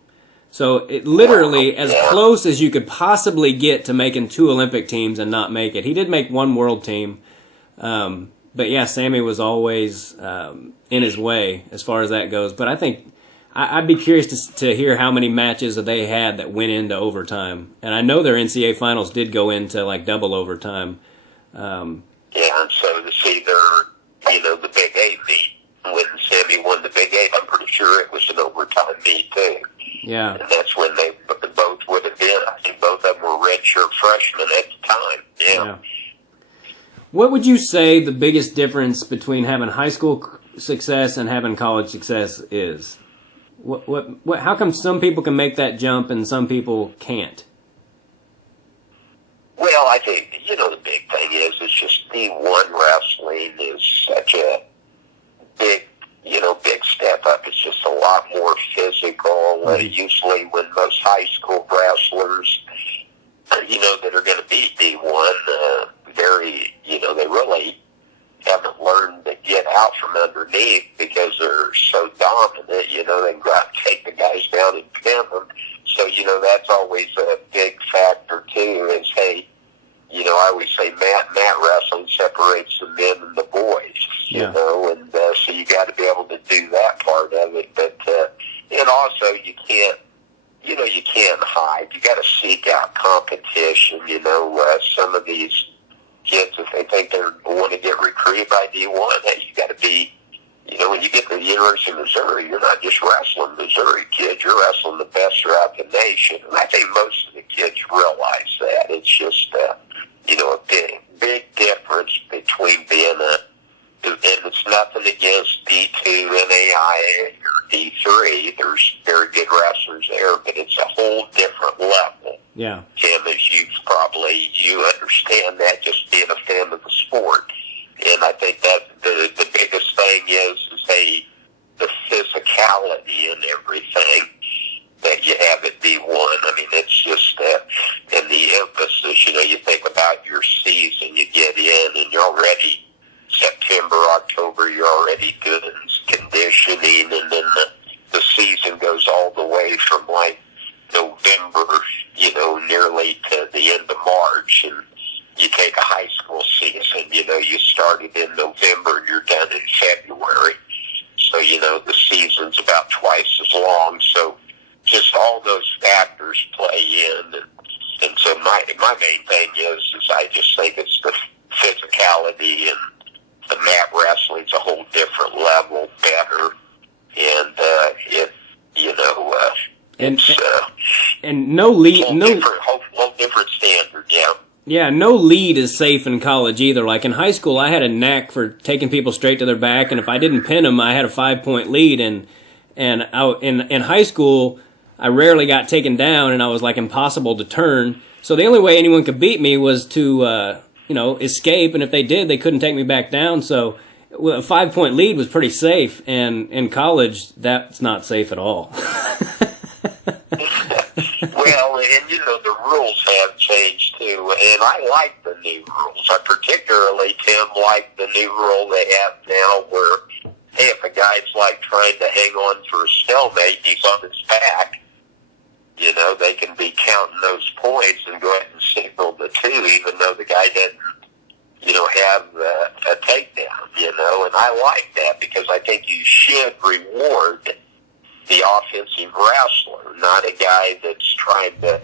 So it literally as close as you could possibly get to making 2 Olympic teams and not make it. He did make 1 world team. But yeah, Sammy was always in his way as far as that goes. But I think I'd be curious to hear how many matches that they had that went into overtime. And I know their NCAA finals did go into like double overtime. And so to see the Big 8 meet, when Sammy won the Big 8, I'm pretty sure it was an overtime meet too. Yeah. And that's when they both would have been. I think both of them were redshirt freshmen at the time. Yeah. What would you say the biggest difference between having high school success and having college success is? What? How come some people can make that jump and some people can't? Well, I think, the big thing is it's just D1 wrestling is such a big step up. It's just a lot more physical. Usually when most high school wrestlers, that are going to be D1, they really haven't learned to get out from underneath because they're so dominant. They can go out and take the guys down and pin them. So, that's always a big factor too, is, hey, I always say mat wrestling separates the men and the boys, and so you got to be able to do that part of it. But, and also you can't hide. You got to seek out competition. Some of these kids, if they think they want to get recruited by D1, hey, you got to be, when you get to the University of Missouri, you're not just wrestling Missouri kids, you're wrestling the best throughout the nation. And I think most of the kids realize that. It's just, a big difference between being and it's nothing against D2, NAIA, or D3. There's very good wrestlers there, but it's a whole different level. Yeah. Tim, as you understand that, just being a fan of the sport. And I think that the biggest thing is the physicality and everything that you have at D1. I mean, it's just and the emphasis, you think about your season, you get in and you're already September, October, you're already doing conditioning, and then the season goes all the way from like November, nearly to the end of March, and you take a high school season, you started in November and you're done in February. So, the season's about twice as long. So just all those factors play in. And so my main thing is I just think it's the physicality, and the mat wrestling's a whole different level, better. And, and no lead, whole different standard, yeah. Yeah, no lead is safe in college either. Like in high school, I had a knack for taking people straight to their back, and if I didn't pin them, I had a 5-point lead, and And in high school, I rarely got taken down, and I was like impossible to turn. So the only way anyone could beat me was to, escape. And if they did, they couldn't take me back down. So a 5-point lead was pretty safe. And in college, that's not safe at all. Well, and the rules have changed too, and I like the new rules. I particularly, Tim, like the new rule they have now where, hey, if a guy's like trying to hang on for a stalemate, he's on his back, they can be counting those points and go ahead and signal the 2, even though the guy didn't, have a takedown, and I like that because I think you should reward the offensive wrestler, not a guy that's trying to,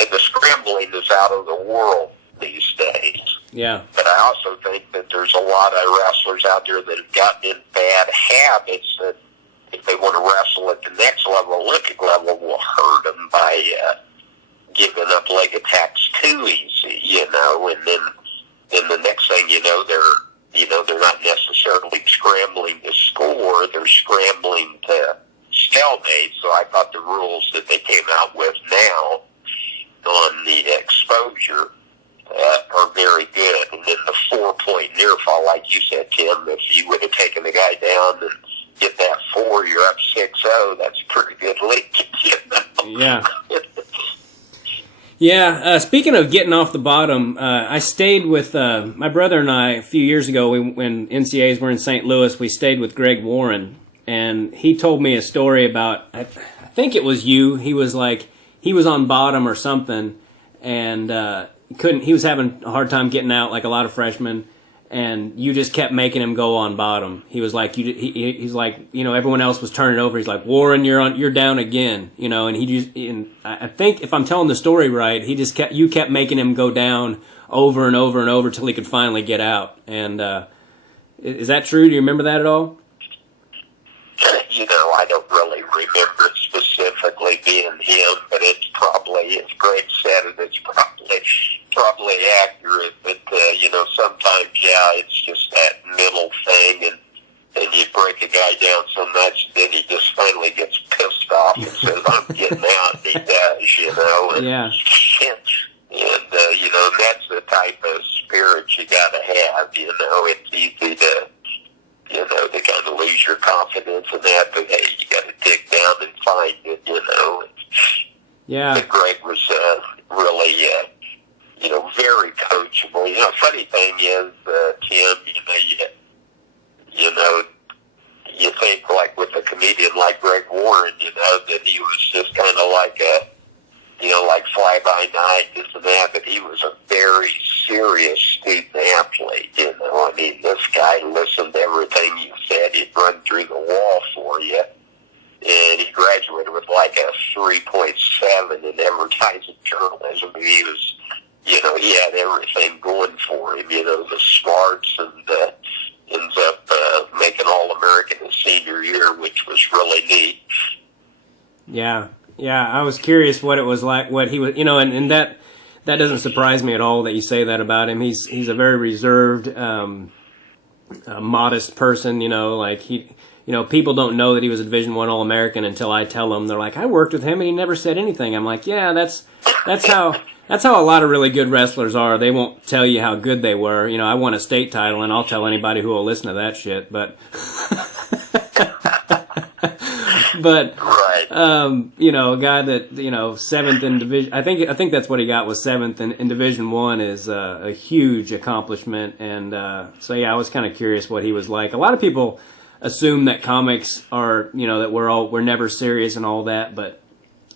and the scrambling is out of the world these days. Yeah. But I also think that there's a lot of wrestlers out there that have gotten in bad habits that if they want to wrestle at the next level, Olympic level, will hurt them by giving up leg attacks too easy, and then the next thing they're not necessarily scrambling to score, they're scrambling to stalemate. So I thought the rules that they came out with now on the exposure are very good. And then the 4-point near fall, like you said, Tim, if you would have taken the guy down and get that 4, you're up 6-0. That's a pretty good lead. Yeah. Yeah, speaking of getting off the bottom, I stayed with my brother and I a few years ago when NCAAs were in St. Louis. We stayed with Greg Warren, and he told me a story about, I think it was you. He was like, he was on bottom or something, and he was having a hard time getting out like a lot of freshmen, and you just kept making him go on bottom. He was like, he's like, everyone else was turning over. He's like, Warren, you're down again, and I think if I'm telling the story right, you kept making him go down over and over and over till he could finally get out. And is that true? Do you remember that at all? I don't really remember it specifically being him, but it's probably, as Greg said, it's probably accurate. But sometimes, it's just that mental thing, and you break a guy down so much, then he just finally gets pissed off and says, "I'm getting out." And he does, And, yeah. And that's the type of spirit you got to have. It's easy to kind of lose your confidence in that, but hey, you got to dig down and find it, Yeah. But Greg was really, very coachable. Funny thing is, Tim, you think like with a comedian like Greg Warren, that he was just kind of like like fly by night, this and that, but he was a very serious student athlete, this guy listened to everything you said. He'd run through the wall for you. And he graduated with like a 3.7 in advertising journalism. He was, he had everything going for him, the smarts, and ends up making All-American his senior year, which was really neat. Yeah. Yeah, I was curious what it was like, what he was, and that doesn't surprise me at all that you say that about him. He's a very reserved, modest person, people don't know that he was a Division I All-American until I tell them. They're like, I worked with him and he never said anything. I'm like, yeah, that's how a lot of really good wrestlers are. They won't tell you how good they were. I won a state title, and I'll tell anybody who will listen to that shit, but but right. A guy that 7th in division. I think that's what he got, was 7th in Division I is a huge accomplishment. And so yeah, I was kind of curious what he was like. A lot of people assume that comics are that we're never serious and all that, but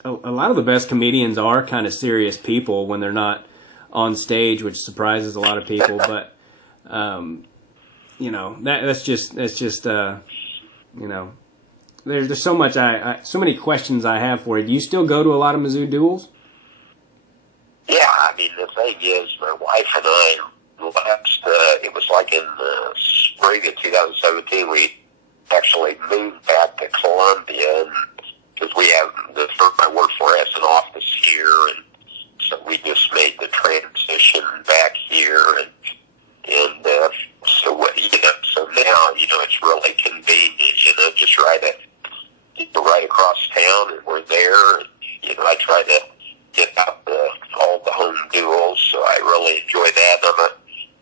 a lot of the best comedians are kind of serious people when they're not on stage, which surprises a lot of people. But that's just there's so much so many questions I have for you. Do you still go to a lot of Mizzou duels? Yeah, the thing is, my wife and I last, it was like in the spring of 2017, we actually moved back to Columbia, because the firm I work for has an office here, and so we just made the transition back here, and so now, it's really convenient, just right duels, so I really enjoy that. I'm a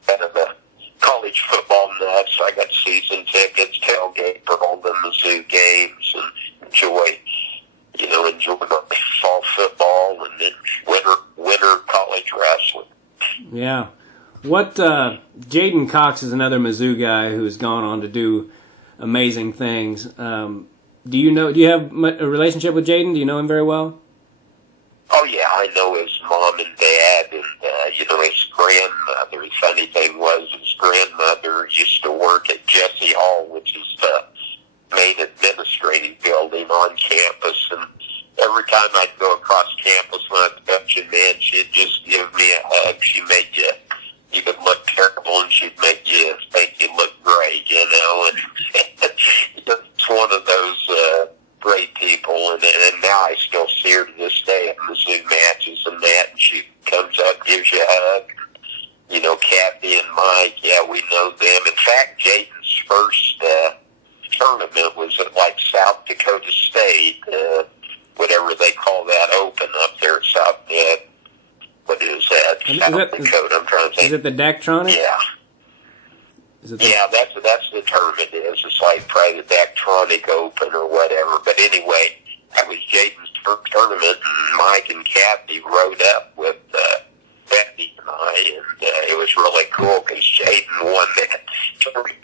kind of a college football nut, so I got season tickets, tailgate for all the Mizzou games, and enjoy my fall football and then winter college wrestling. Yeah. What, Jaden Cox is another Mizzou guy who's gone on to do amazing things. Do you have a relationship with Jaden? Do you know him very well? Oh, yeah, I know his mom and dad, and, his grandmother. The funny thing was his grandmother used to work at Jesse Hall, which is the main administrative building on campus, and every time I'd go across campus when I was coaching, man, she'd just give me a hug. She'd make you could look terrible, and she'd make you look great, and it's one of those great people, and now I still see her to this day at Mizzou matches and that, and she comes up, gives you a hug. Kathy and Mike, yeah, we know them. In fact, Jaden's first tournament was at South Dakota State, whatever they call that open up there at South. What is that? South Dakota. I'm trying to think. Is it the Daktronic? Yeah. Yeah, that's the tournament. It's like probably the Daktronic Open or whatever. But anyway, that was Jaden's first tournament, and Mike and Kathy rode up with Becky and I, and it was really cool because Jaden won that tournament,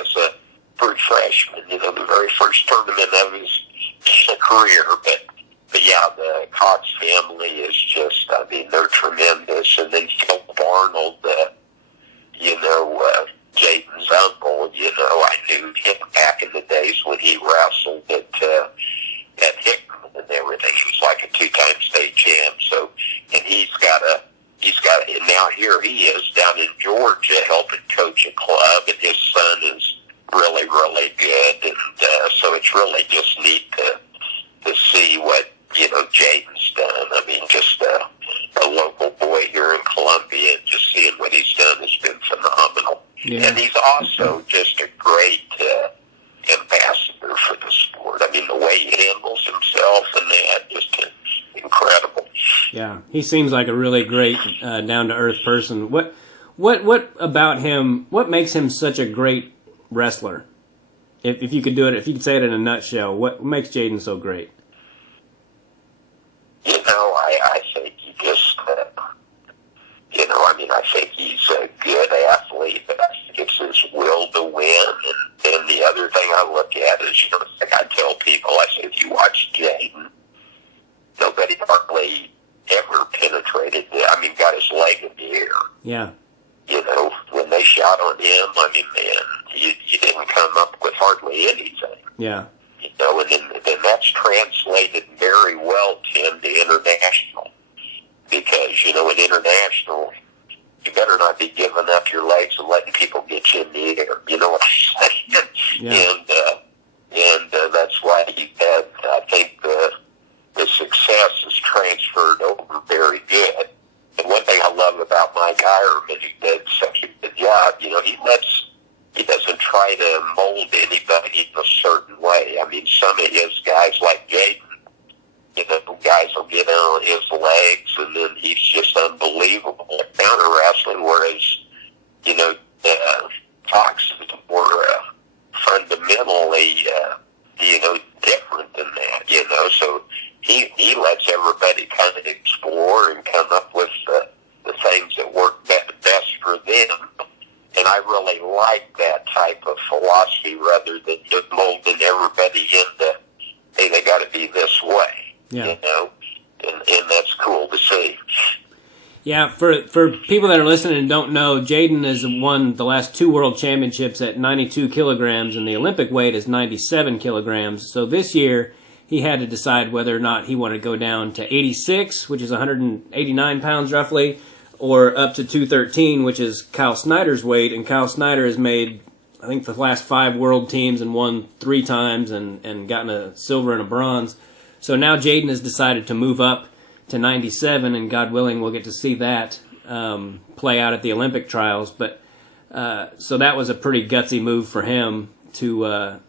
as a free freshman, the very first tournament of his career. But yeah, the Cox family is just, they're tremendous. And then Philip Arnold, Jaden's uncle, I knew him back in the days when he wrestled at Hickman and everything. He was like a 2-time state champ. So, and and now here he is down in Georgia helping coach a club, and his son is really, really good. And so it's really just neat to see what, Jaden's done. Just a local boy here in Columbia, and just seeing what he's done has been phenomenal. Yeah. And he's also just a great ambassador for the sport. The way he handles himself and that, just incredible. Yeah, he seems like a really great, down-to-earth person. What about him, what makes him such a great wrestler? If you could do it, if you could say it in a nutshell, what makes Jaden so great? I think he just, I think he's a good athlete, but I think it's his will to win. And the other thing I look at is, like I tell people, I say, if you watch Jaden, nobody hardly ever penetrated, got his leg in the air. Yeah. When they shot on him, man, you didn't come up with hardly anything. Yeah. And then that's translated very well, Tim, to international. Because, in international, you better not be giving up your legs and letting people get you in the air. You know what I'm saying? Yeah. And that's why you had, I think, the success is transferred over very good. And one thing I love about Mike Ironman, he did such a good job. He doesn't try to mold anybody in a certain way. Some of his guys, like Jaden, guys will get on his legs, and then he's just unbelievable at counter wrestling, whereas, Fox is more fundamentally, different than that, so he lets everybody kind of explore and come up with the things that work best for them. And I really like that type of philosophy rather than just molding everybody into, hey, they got to be this way. Yeah. And that's cool to see. Yeah, for people that are listening and don't know, Jaden has won the last 2 world championships at 92 kilograms, and the Olympic weight is 97 kilograms. So this year, he had to decide whether or not he wanted to go down to 86, which is 189 pounds roughly, or up to 213, which is Kyle Snyder's weight. And Kyle Snyder has made, I think, the last 5 world teams and won 3 times and gotten a silver and a bronze. So now Jaden has decided to move up to 97, and God willing, we'll get to see that play out at the Olympic trials. But so that was a pretty gutsy move for him to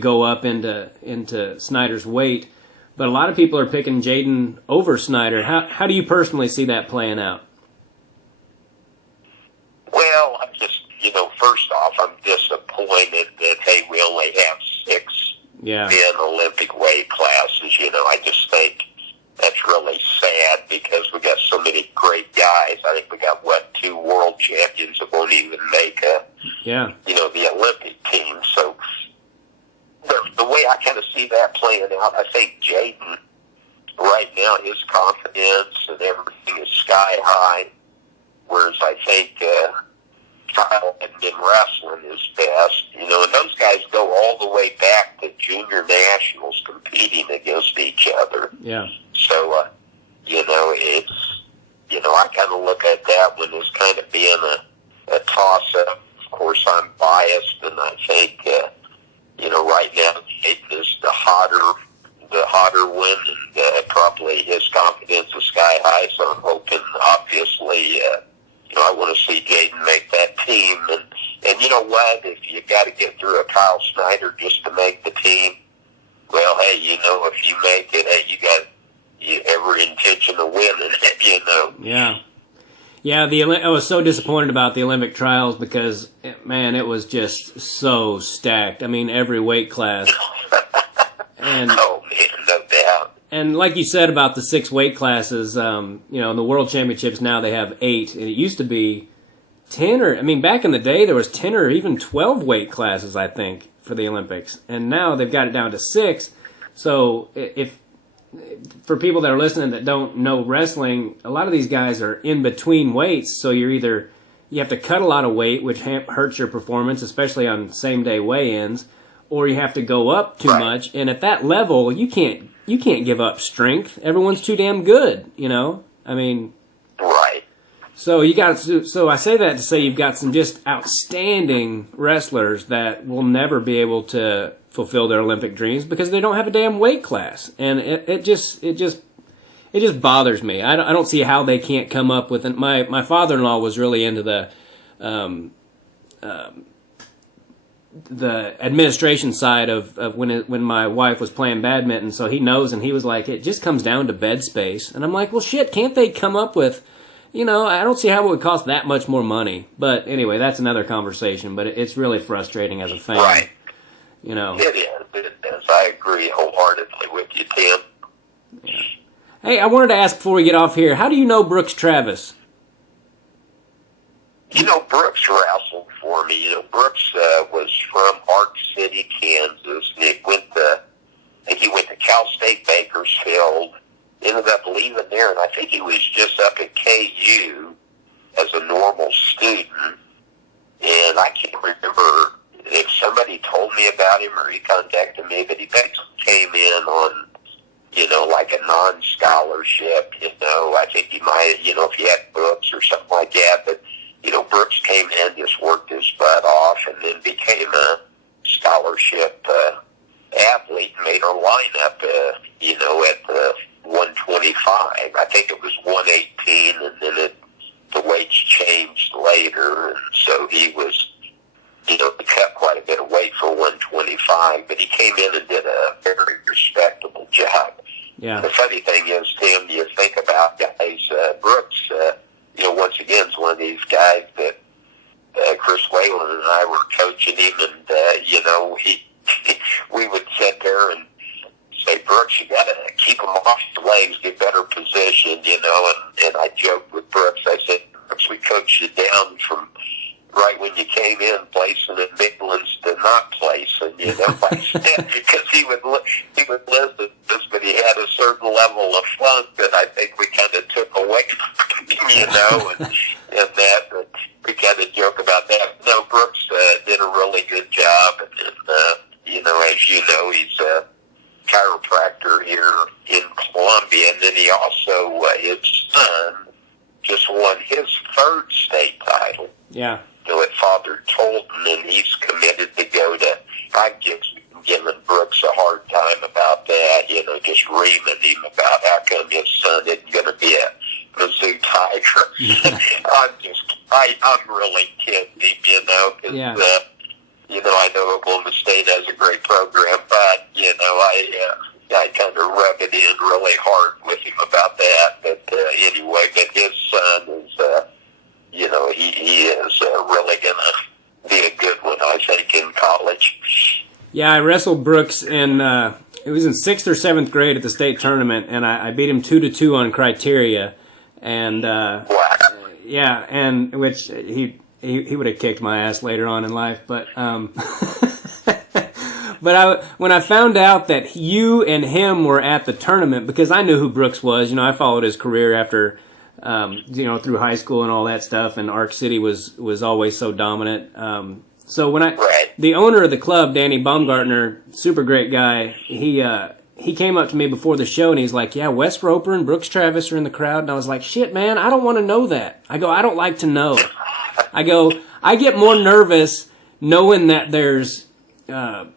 go up into Snyder's weight. But a lot of people are picking Jaden over Snyder. How do you personally see that playing out? disappointed that, hey, we only have 6 Yeah. men Olympic weight classes. I just think that's really sad because we got so many great guys. I think we got, 2 world champions that won't even make the Olympic team. So the way I kind of see that playing out, I think Jaden, right now, his confidence and everything is sky high, whereas I think Kyle and been wrestling his best. And those guys go all the way back to junior nationals competing against each other. Yeah. So, it's, I kind of look at that one as kind of being a toss-up. Of course, I'm biased, and I think, right now, Jaden is the hotter one, and probably his confidence is sky high, so I'm hoping, obviously, I want to see Jaden make that team. And you know what? If you got to get through a Kyle Snyder just to make the team, well, hey, if you make it, hey, you got every intention of winning it, Yeah. Yeah, I was so disappointed about the Olympic trials because, man, it was just so stacked. I mean, every weight class. And, oh, man, no doubt. And like you said about the 6 weight classes, in the World Championships now they have 8, and it used to be 10 back in the day there was 10 or even 12 weight classes, I think, for the Olympics. And now they've got it down to 6. So for people that are listening that don't know wrestling, a lot of these guys are in between weights, so you have to cut a lot of weight, which hurts your performance, especially on same-day weigh-ins, or you have to go up too much. And at that level, you can't give up strength. Everyone's too damn good, Right. So so I say that to say you've got some just outstanding wrestlers that will never be able to fulfill their Olympic dreams because they don't have a damn weight class, and it just bothers me. I don't see how they can't come up with it. My father-in-law was really into the administration side of when my wife was playing badminton, so he knows, and he was like, it just comes down to bed space. And I'm like, well, shit, can't they come up with, I don't see how it would cost that much more money. But anyway, that's another conversation, but it's really frustrating as a fan. Right. It is. I agree wholeheartedly with you, Tim. Yeah. Hey, I wanted to ask before we get off here, how do you know Brooks Travis? Brooks wrestled for me. Brooks was from Ark City, Kansas, and he went to Cal State Bakersfield, ended up leaving there, and I think he was just up at KU as a normal student, and I can't remember if somebody told me about him or he contacted me, but he basically came in on, like a non-scholarship, I think he might, if he had books or something like that, but, Brooks came in, just worked his butt off, and then became a scholarship athlete, made our lineup, at the 125. I think it was 118, and then the weights changed later, and so he was, he cut quite a bit of weight for 125, but he came in and did a very respectable job. Yeah. The funny thing is, Tim, you think about guys, Brooks, once again, is one of these guys that Chris Whalen and I were coaching him, and, we would sit there and say, Brooks, you got to keep him off the legs, get better position, and I joked with Brooks. I said, Brooks, we coached you down from right when you came in, placing in Midlands to not placing, because he would listen to this, but he had a certain level of funk that I think we kind of took away from him, and that, but we kind of joke about that. No, Brooks did a really good job, and as you know, he's a chiropractor here in Columbia, and then he also, his son just won his 3rd state title. Yeah. At Father Tolton, and he's committed to go to. I've just given Brooks a hard time about that, just reaming him about how come his son isn't going to be a Mizzou Tiger. I'm really kidding him, because, yeah. I know Oklahoma State has a great program, but, I kind of rub it in really hard with him about that. But anyway, but his son is, he is really going to be a good one, I think, in Yeah, I wrestled Brooks in, it was in 6th or 7th grade at the state tournament, and I beat him 2-2 on criteria. And, Wow. yeah, and which he would have kicked my ass later on in life, but, but when I found out that you and him were at the tournament, because I knew who Brooks was, you know, I followed his career after, you know, through high school and all that stuff, and Arc City was always so dominant. So when the owner of the club, Danny Baumgartner, super great guy, he came up to me before the show and he's like, yeah, Wes Roper and Brooks Travis are in the crowd. And I was like, shit, man, I don't want to know that. I go, I don't like to know. I go, I get more nervous knowing that there's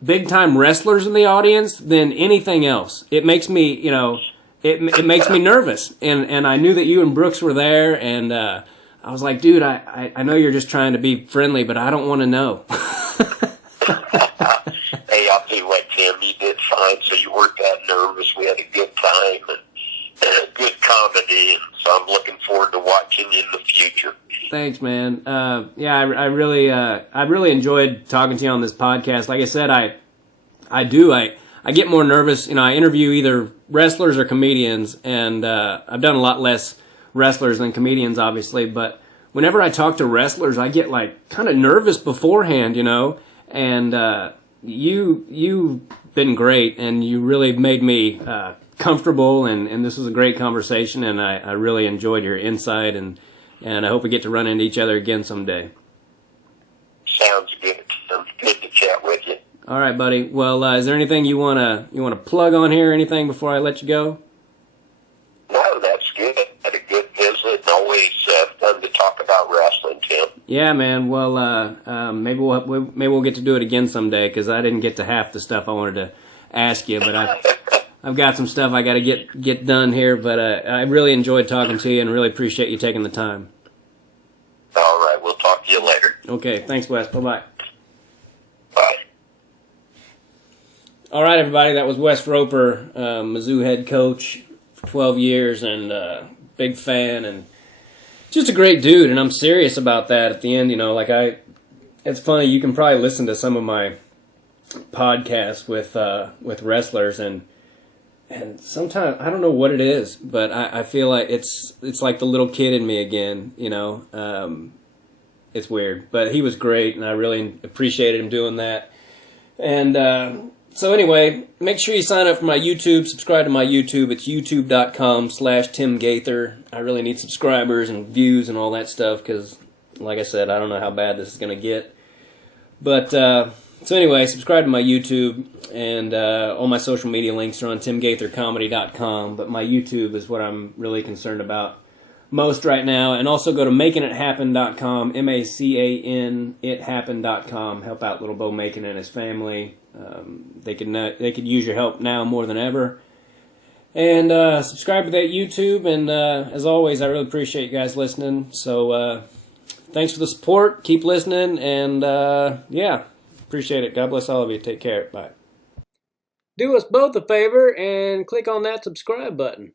big time wrestlers in the audience than anything else. It makes me, you know, it makes me nervous. And I knew that you and Brooks were there, and I was like, dude, I know you're just trying to be friendly, but I don't want to know. Hey, I'll tell you what, Tim, you did fine, so you weren't that nervous. We had a good time and good comedy, and so I'm looking forward to watching you in the future. Thanks, man. Yeah, I really enjoyed talking to you on this podcast. Like I said, I get more nervous. You know, I interview either wrestlers or comedians, and I've done a lot less wrestlers than comedians, obviously. But whenever I talk to wrestlers, I get like kind of nervous beforehand, you know. And you've been great, and you really made me comfortable. And this was a great conversation, and I really enjoyed your insight, and I hope we get to run into each other again someday. Sounds good. Good to chat with you. All right, buddy. Well, is there anything you wanna plug on here, or anything before I let you go? No, that's good. Had a good visit, and always fun to talk about wrestling, Tim. Yeah, man. Well, maybe we'll get to do it again someday, because I didn't get to half the stuff I wanted to ask you, but I've got some stuff I got to get done here. But I really enjoyed talking to you, and really appreciate you taking the time. All right, we'll talk to you later. Okay, thanks, Wes. Bye-bye. Bye. All right, everybody, that was Wes Roper, Mizzou head coach for 12 years, and big fan, and just a great dude. And I'm serious about that at the end. You know, like it's funny, you can probably listen to some of my podcasts with wrestlers, and sometimes I don't know what it is, but I feel like it's like the little kid in me again, you know. It's weird, but he was great, and I really appreciated him doing that. And so anyway, make sure you sign up for my YouTube, subscribe to my YouTube. It's youtube.com/Tim Gaither. I really need subscribers and views and all that stuff, because, like I said, I don't know how bad this is going to get. But so anyway, subscribe to my YouTube, and all my social media links are on timgaithercomedy.com, but my YouTube is what I'm really concerned about most right now. And also go to makingithappen.com, MACAN ithappen.com. Help out little Bo Macon and his family. They could use your help now more than ever. And subscribe to that YouTube, and as always, I really appreciate you guys listening. So thanks for the support. Keep listening, and yeah, appreciate it. God bless all of you. Take care. Bye. Do us both a favor and click on that subscribe button.